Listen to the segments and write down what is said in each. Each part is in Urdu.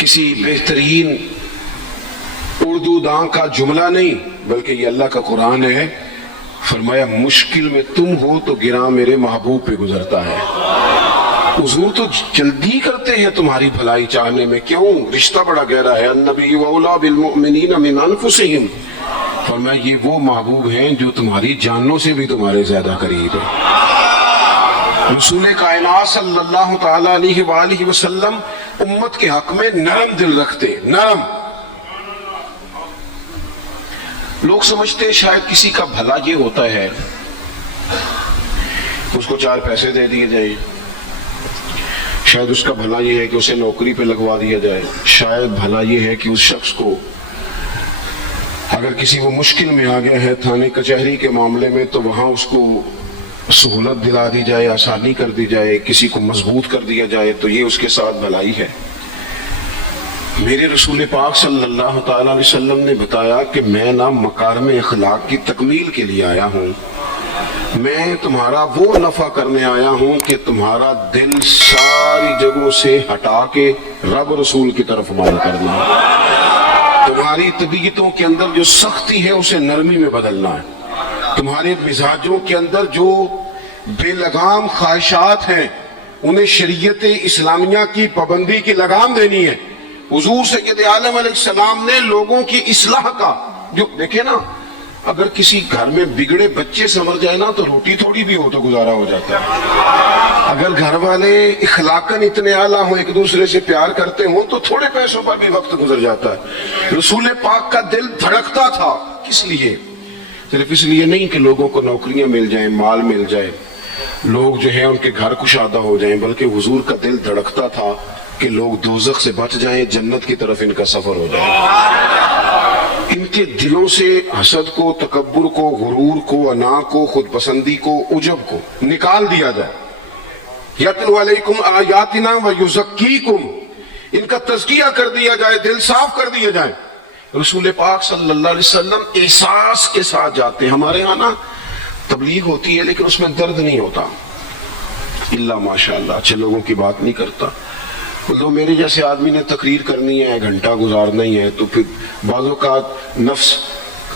کسی بہترین اردو داں کا جملہ نہیں بلکہ یہ اللہ کا قرآن ہے. فرمایا مشکل میں تم ہو تو گراں میرے محبوب پہ گزرتا ہے. حضور تو جلدی کرتے ہیں تمہاری بھلائی چاہنے میں. کیوں؟ رشتہ بڑا گہرا ہے. النبی اولیٰ بالمؤمنین من انفسہم. فرمایا یہ وہ محبوب ہیں جو تمہاری جانوں سے بھی تمہارے زیادہ قریب ہے. رسول کائنات صلی اللہ تعالیٰ علیہ وآلہ وسلم امت کے حق میں نرم دل رکھتے. نرم. لوگ سمجھتے ہیں شاید کسی کا بھلا یہ ہوتا ہے اس کو 4 پیسے دے دیے جائیں، شاید اس کا بھلا یہ ہے کہ اسے نوکری پہ لگوا دیا جائے، شاید بھلا یہ ہے کہ اس شخص کو اگر کسی وہ مشکل میں آ گیا ہے تھانے کچہری کے معاملے میں تو وہاں اس کو سہولت دلا دی جائے، آسانی کر دی جائے، کسی کو مضبوط کر دیا جائے، تو یہ اس کے ساتھ بھلائی ہے. میرے رسول پاک صلی اللہ تعالیٰ علیہ وسلم نے بتایا کہ میں نہ مکارم اخلاق کی تکمیل کے لیے آیا ہوں، میں تمہارا وہ نفع کرنے آیا ہوں کہ تمہارا دل ساری جگہوں سے ہٹا کے رب رسول کی طرف مائل کرنا ہے. تمہاری طبیعتوں کے اندر جو سختی ہے اسے نرمی میں بدلنا ہے. تمہارے مزاجوں کے اندر جو بے لگام خواہشات ہیں انہیں شریعت اسلامیہ کی پابندی کی لگام دینی ہے. حضور سید عالم علیہ السلام نے لوگوں کی اصلاح کا جو دیکھیں نا، اگر کسی گھر میں بگڑے بچے سمر جائے نا تو روٹی تھوڑی بھی ہو تو گزارا ہو جاتا ہے. اگر گھر والے اخلاقاً اتنے اعلیٰ ہوں، ایک دوسرے سے پیار کرتے ہوں تو تھوڑے پیسوں پر بھی وقت گزر جاتا ہے. رسول پاک کا دل دھڑکتا تھا. کس لیے؟ صرف اس لیے نہیں کہ لوگوں کو نوکریاں مل جائیں، مال مل جائے، لوگ جو ہیں ان کے گھر کشادہ ہو جائیں، بلکہ حضور کا دل دھڑکتا تھا کہ لوگ دوزخ سے بچ جائیں، جنت کی طرف ان کا سفر ہو جائے. ان کے دلوں سے حسد کو، تکبر کو، غرور کو، انا کو، خود پسندی کو، عجب کو نکال دیا جائے. یتلو علیکم آیاتنا ویزکیکم، ان کا تزکیہ کر دیا جائے، دل صاف کر دیا جائے. رسول پاک صلی اللہ علیہ وسلم احساس کے ساتھ جاتے ہیں. ہمارے ہاں نا تبلیغ ہوتی ہے لیکن اس میں درد نہیں ہوتا، اللہ ماشاءاللہ اچھے لوگوں کی بات نہیں کرتا. تو میرے جیسے آدمی نے تقریر کرنی ہے، گھنٹہ گزارنا ہی ہے، تو پھر بعض اوقات نفس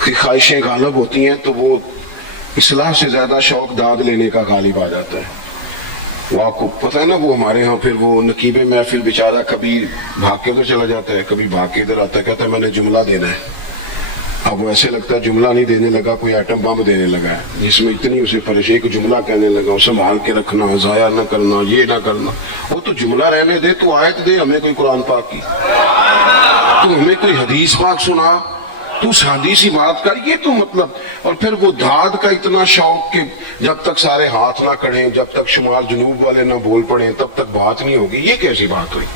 کی خواہشیں غالب ہوتی ہیں تو وہ اصلاح سے زیادہ شوق داد لینے کا غالب آ جاتا ہے. وہ آپ کو پتہ ہے نا، وہ ہمارے ہاں پھر وہ نقیب محفل بیچارہ کبھی بھاگ کے ادھر چلا جاتا ہے، کبھی بھاگ کے ادھر آتا ہے، کہتا ہے میں نے جملہ دینا ہے. اب وہ ایسے لگتا ہے جملہ نہیں دینے لگا، کوئی ایٹم بم دینے لگا ہے جس میں اتنی اسے پریشانی کہ جملہ کہنے لگا، اسے سنبھال کے رکھنا، ضائع نہ کرنا، یہ نہ کرنا. وہ تو جملہ رہنے دے، تو آیت دے ہمیں کوئی قرآن پاک کی، تو ہمیں کوئی حدیث پاک سنا، تو حدیثی بات کر. یہ تو مطلب. اور پھر وہ داد کا اتنا شوق کہ جب تک سارے ہاتھ نہ کڑھیں، جب تک شمال جنوب والے نہ بول پڑیں تب تک بات نہیں ہوگی. یہ کیسی بات ہوئی؟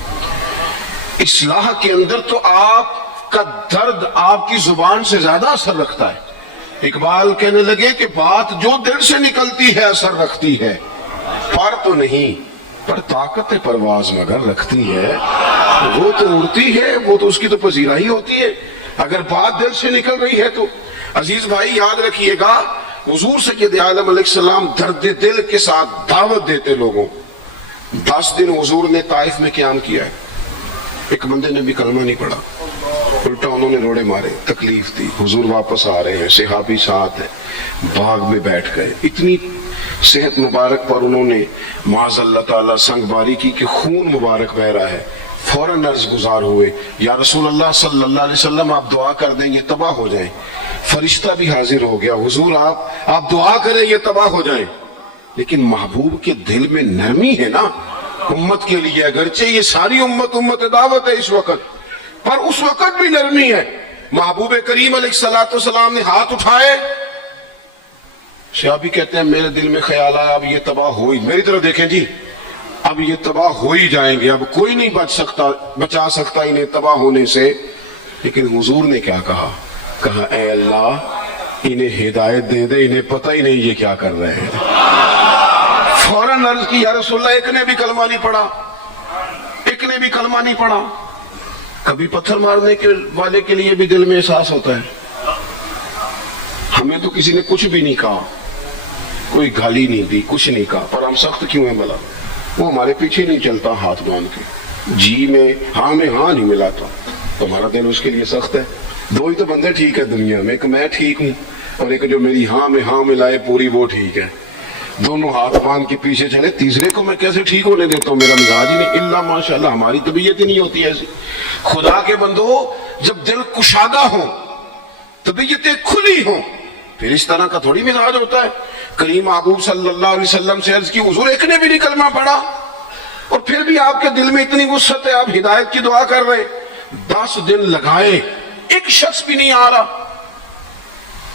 اصلاح کے اندر تو آپ کا درد آپ کی زبان سے زیادہ اثر رکھتا ہے. اقبال کہنے لگے کہ بات جو دل سے نکلتی ہے اثر رکھتی ہے، پر تو نہیں، پر طاقت پرواز مگر رکھتی ہے. وہ تو اڑتی ہے، وہ تو اس کی تو پذیرائی ہوتی ہے. اگر بات دل سے نکل رہی ہے تو عزیز بھائی یاد رکھیے گا، حضور سید عالم علیہ السلام درد دل کے ساتھ دعوت دیتے لوگوں. 10 دن حضور نے طائف میں قیام کیا ہے، ایک بندے نے بھی کلمہ نہیں پڑھا، الٹا انہوں نے روڑے مارے، تکلیف دی. حضور واپس آ رہے ہیں، صحابی ساتھ ہیں، باغ میں بیٹھ گئے. اتنی صحت مبارک پر انہوں نے معاذ اللہ تعالیٰ سنگ باری کی کہ خون مبارک بہ رہا ہے. فوراً عرض گزار ہوئے، یا رسول اللہ صلی اللہ علیہ وسلم آپ دعا کر دیں یہ تباہ ہو جائیں. فرشتہ بھی حاضر ہو گیا، حضور آپ دعا کریں یہ تباہ ہو جائیں. لیکن محبوب کے دل میں نرمی ہے نا امت کے لیے، اگرچہ یہ ساری امت دعوت ہے اس وقت، پر اس وقت بھی نرمی ہے. محبوب کریم علیہ السلام نے ہاتھ اٹھائے. صحابی کہتے ہیں میرے دل میں خیال آیا اب یہ تباہ ہوئی، میری طرف دیکھیں جی، اب یہ تباہ ہو ہی جائیں گے، اب کوئی نہیں بچا سکتا انہیں تباہ ہونے سے. لیکن حضور نے کیا کہا اے اللہ انہیں ہدایت دے دے، انہیں پتہ ہی نہیں یہ کیا کر رہے ہیں. فوراً عرض کی یا رسول اللہ ایک نے بھی کلمہ نہیں پڑھا، ایک نے بھی کلمہ نہیں پڑھا. کبھی پتھر مارنے والے کے لیے بھی دل میں احساس ہوتا ہے. ہمیں تو کسی نے کچھ بھی نہیں کہا، کوئی گالی نہیں دی، کچھ نہیں کہا، پر ہم سخت کیوں ہیں بھلا؟ وہ ہمارے پیچھے نہیں چلتا ہاتھ باندھ کے. جی میں ہاں نہیں ملاتا تو ہمارا دل اس کے لیے سخت ہے. دو ہی تو بندے ٹھیک ہے دنیا میں, ایک میں ٹھیک ہوں اور ایک جو میری ہاں میں ہاں ملائے پوری وہ ٹھیک ہے. دونوں ہاتھ باندھ کے پیچھے چلے, تیسرے کو میں کیسے ٹھیک ہونے دیتا ہوں؟ میرا مزاج ہی نہیں. اللہ ماشاءاللہ ہماری طبیعت ہی نہیں ہوتی ایسی. خدا کے بندو, جب دل کشادہ ہو, طبیعتیں کھلی ہوں, پھر اس طرح کا تھوڑی مزاج ہوتا ہے. کریم محبوب صلی اللہ علیہ وسلم سے عرض کی, حضور ایک نے بھی نہیں کلمہ پڑھا اور پھر بھی آپ کے دل میں اتنی وسعت ہے, آپ ہدایت کی دعا کر رہے, 10 دن لگائے ایک شخص بھی نہیں آ رہا.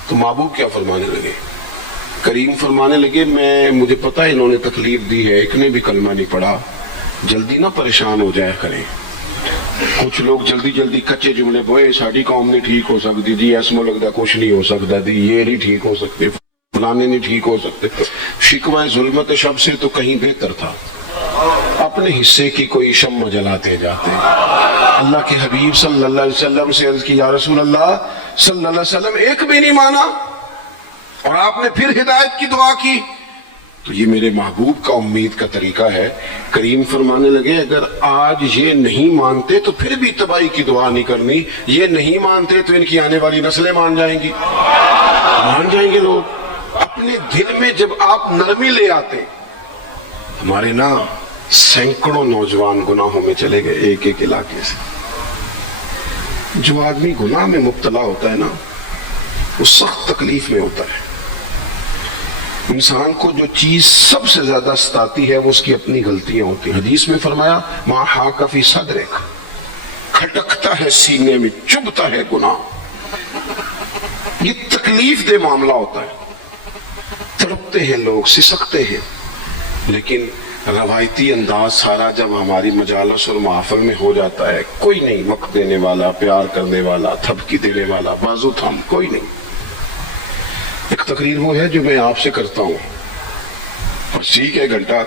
تو محبوب کیا فرمانے لگے؟ کریم فرمانے لگے, مجھے پتا ہے انہوں نے تکلیف دی ہے, ایک نے بھی کلمہ نہیں پڑھا, جلدی نہ پریشان ہو جایا کریں. کچھ لوگ جلدی کچے جملے بوئے, ساڑی قوم نہیں ٹھیک ہو سکتی جی, ایسمو لگتا کچھ نہیں ہو سکتا جی, یہ نہیں ٹھیک ہو سکتے, فلانے نہیں ٹھیک ہو سکتے. شکوہ ظلمت شب سے تو کہیں بہتر تھا, اپنے حصے کی کوئی شمع جلاتے جاتے. اللہ کے حبیب صلی اللہ علیہ وسلم سے عرض کی, یا رسول اللہ صلی اللہ علیہ وسلم ایک بھی نہیں مانا اور آپ نے پھر ہدایت کی دعا کی. تو یہ میرے محبوب کا امید کا طریقہ ہے. کریم فرمانے لگے, اگر آج یہ نہیں مانتے تو پھر بھی تباہی کی دعا نہیں کرنی, یہ نہیں مانتے تو ان کی آنے والی نسلیں مان جائیں گی, مان جائیں گے لوگ. اپنے دل میں جب آپ نرمی لے آتے, ہمارے نا سینکڑوں نوجوان گناہوں میں چلے گئے ایک ایک علاقے سے. جو آدمی گناہ میں مبتلا ہوتا ہے نا, وہ سخت تکلیف میں ہوتا ہے. انسان کو جو چیز سب سے زیادہ ستاتی ہے وہ اس کی اپنی غلطیاں ہوتی ہیں. حدیث میں فرمایا, ما حاک فی صدرک, کھٹکتا ہے سینے میں, چبھتا ہے گناہ. یہ تکلیف دہ معاملہ ہوتا ہے, تڑپتے ہیں لوگ, سسکتے ہیں. لیکن روایتی انداز سارا جب ہماری مجالس اور محافل میں ہو جاتا ہے, کوئی نہیں وقت دینے والا, پیار کرنے والا, تھپکی دینے والا, بازو تھام کوئی نہیں. ایک تقریر وہ ہے جو میں آپ سے کرتا ہوں, اور ٹھیک ہے گھنٹہ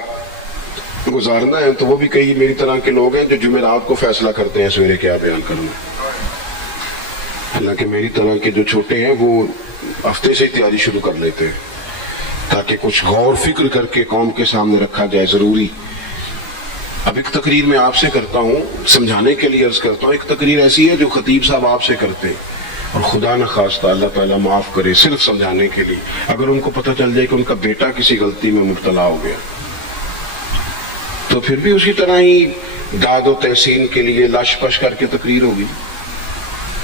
گزارنا ہے, تو وہ بھی کئی میری طرح کے لوگ ہیں جو جمعرات کو فیصلہ کرتے ہیں سویرے کیا بیان کرنا. حالانکہ میری طرح کے جو چھوٹے ہیں وہ ہفتے سے ہی تیاری شروع کر لیتے ہیں تاکہ کچھ غور فکر کر کے قوم کے سامنے رکھا جائے, ضروری. اب ایک تقریر میں آپ سے کرتا ہوں, سمجھانے کے لیے عرض کرتا ہوں. ایک تقریر ایسی ہے جو خطیب صاحب آپ سے کرتے ہیں, اور خدا نہ خواستہ اللہ تعالیٰ معاف کرے, صرف سمجھانے کے لیے. اگر ان کو پتہ چل جائے کہ ان کا بیٹا کسی غلطی میں مبتلا ہو گیا تو پھر بھی اسی طرح ہی داد و تحسین کے لیے لاش پش کر کے تقریر ہوگی؟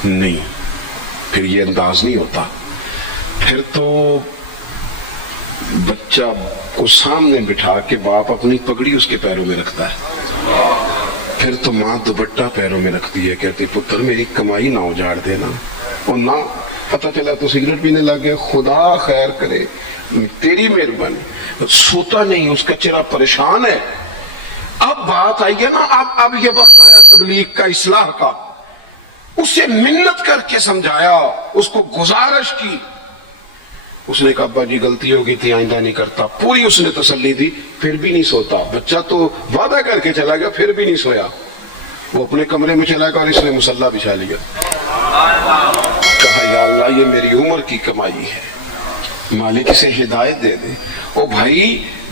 نہیں, پھر یہ انداز نہیں ہوتا. پھر تو بچہ کو سامنے بٹھا کے باپ اپنی پگڑی اس کے پیروں میں رکھتا ہے, پھر تو ماں دوپٹہ پیروں میں رکھتی ہے, کہتی پتر میری کمائی نہ اجاڑ دینا. اور نہ پتہ چلا تو سگریٹ پینے لگ گئے, خدا خیر کرے, تیری مہربانی. سوتا نہیں, اس کا چہرہ پریشان ہے. اب بات آئی ہے نا, اب یہ وقت آیا تبلیغ کا, اصلاح کا. اسے منت کر کے سمجھایا, اس کو گزارش کی. اس نے کہا ابا جی غلطی ہو گئی تھی, آئندہ نہیں کرتا. پوری اس نے تسلی دی, پھر بھی نہیں سوتا. بچہ تو وعدہ کر کے چلا گیا, پھر بھی نہیں سویا. وہ اپنے کمرے میں چلا گیا اور اس نے مصلی بچھا لیا. کہا یا اللہ یہ میری عمر کی کمائی ہے, مالک اسے ہدایت دے دے. او بھائی,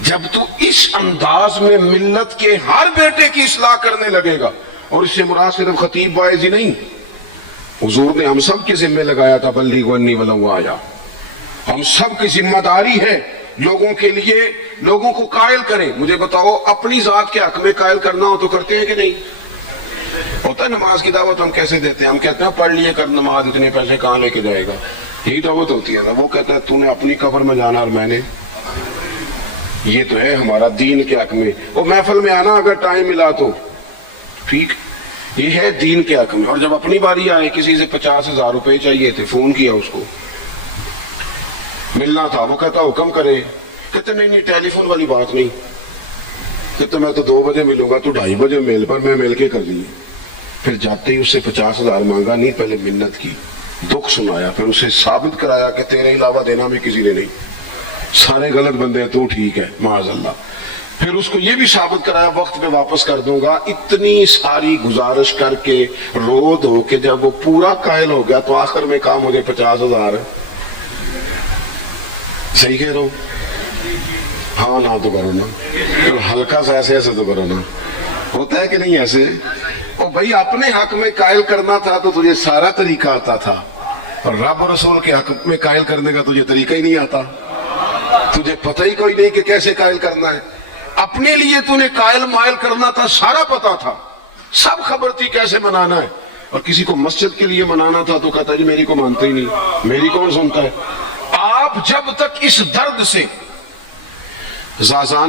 جب تو اس انداز میں ملت کے ہر بیٹے کی اصلاح کرنے لگے گا, اور اس سے مراد صرف خطیب واعظ ہی نہیں, حضور نے ہم سب کے ذمہ لگایا تھا بلیغ عنی ولو آیا. ہم سب کی ذمہ داری ہے لوگوں کے لیے, لوگوں کو قائل کریں. مجھے بتاؤ, اپنی ذات کے حق میں قائل کرنا ہو تو کرتے ہیں کہ نہیں؟ ہوتا ہے نماز کی دعوت ہم کیسے دیتے ہیں؟ ہم کہتے ہیں پڑھ لیے کر نماز, اتنے پیسے کہاں لے کے جائے گا, یہی دعوت ہوتی ہے نا. وہ کہتا ہے تو نے اپنی قبر میں جانا اور میں نے, یہ تو ہے ہمارا دین کے حق میں. وہ محفل میں آنا اگر ٹائم ملا تو ٹھیک, یہ ہے دین کے حق میں. اور جب اپنی باری آئے, کسی سے 50,000 روپے چاہیے تھے, فون کیا اس کو, ملنا تھا, وہ کہتا حکم کرے. کہتے نہیں ٹیلی فون والی بات نہیں. کہتے میں تو 2 بجے ملوں گا, تو 2:30 بجے میل پر, میں مل کے کر لیے. پھر جاتے ہی اس سے 50,000 مانگا نہیں, پہلے منت کی, دکھ سنایا, پھر اسے ثابت کرایا کہ تیرے علاوہ دینا بھی کسی نے نہیں, سارے غلط بندے ہیں, تو ٹھیک ہے معاذ اللہ. پھر اس کو یہ بھی ثابت کرایا وقت پہ واپس کر دوں گا. اتنی ساری گزارش کر کے رو دھو کے جب وہ پورا قائل ہو گیا تو آخر میں کہا مجھے 50,000 ہے. صحیح کہہ رہا ہوں؟ ہاں نہ تو کرو نا, ہلکا سا ایسے ایسے تو کرو نا. ہوتا ہے کہ نہیں ایسے؟ اور بھائی اپنے حق میں قائل کرنا تھا تو تجھے سارا طریقہ آتا تھا، اور رب و رسول کے حق میں قائل کرنے کا تجھے طریقہ ہی نہیں آتا، تجھے پتہ ہی کوئی نہیں کہ کیسے قائل کرنا ہے۔ اپنے لیے تو نے قائل مائل کرنا تھا، سارا پتا تھا، سب خبر تھی کیسے منانا ہے، اور کسی کو مسجد کے لیے منانا تھا تو کہتا جی میری کو مانتے ہی نہیں، میری کون سنتا ہے۔ آپ جب تک اس درد سے زازان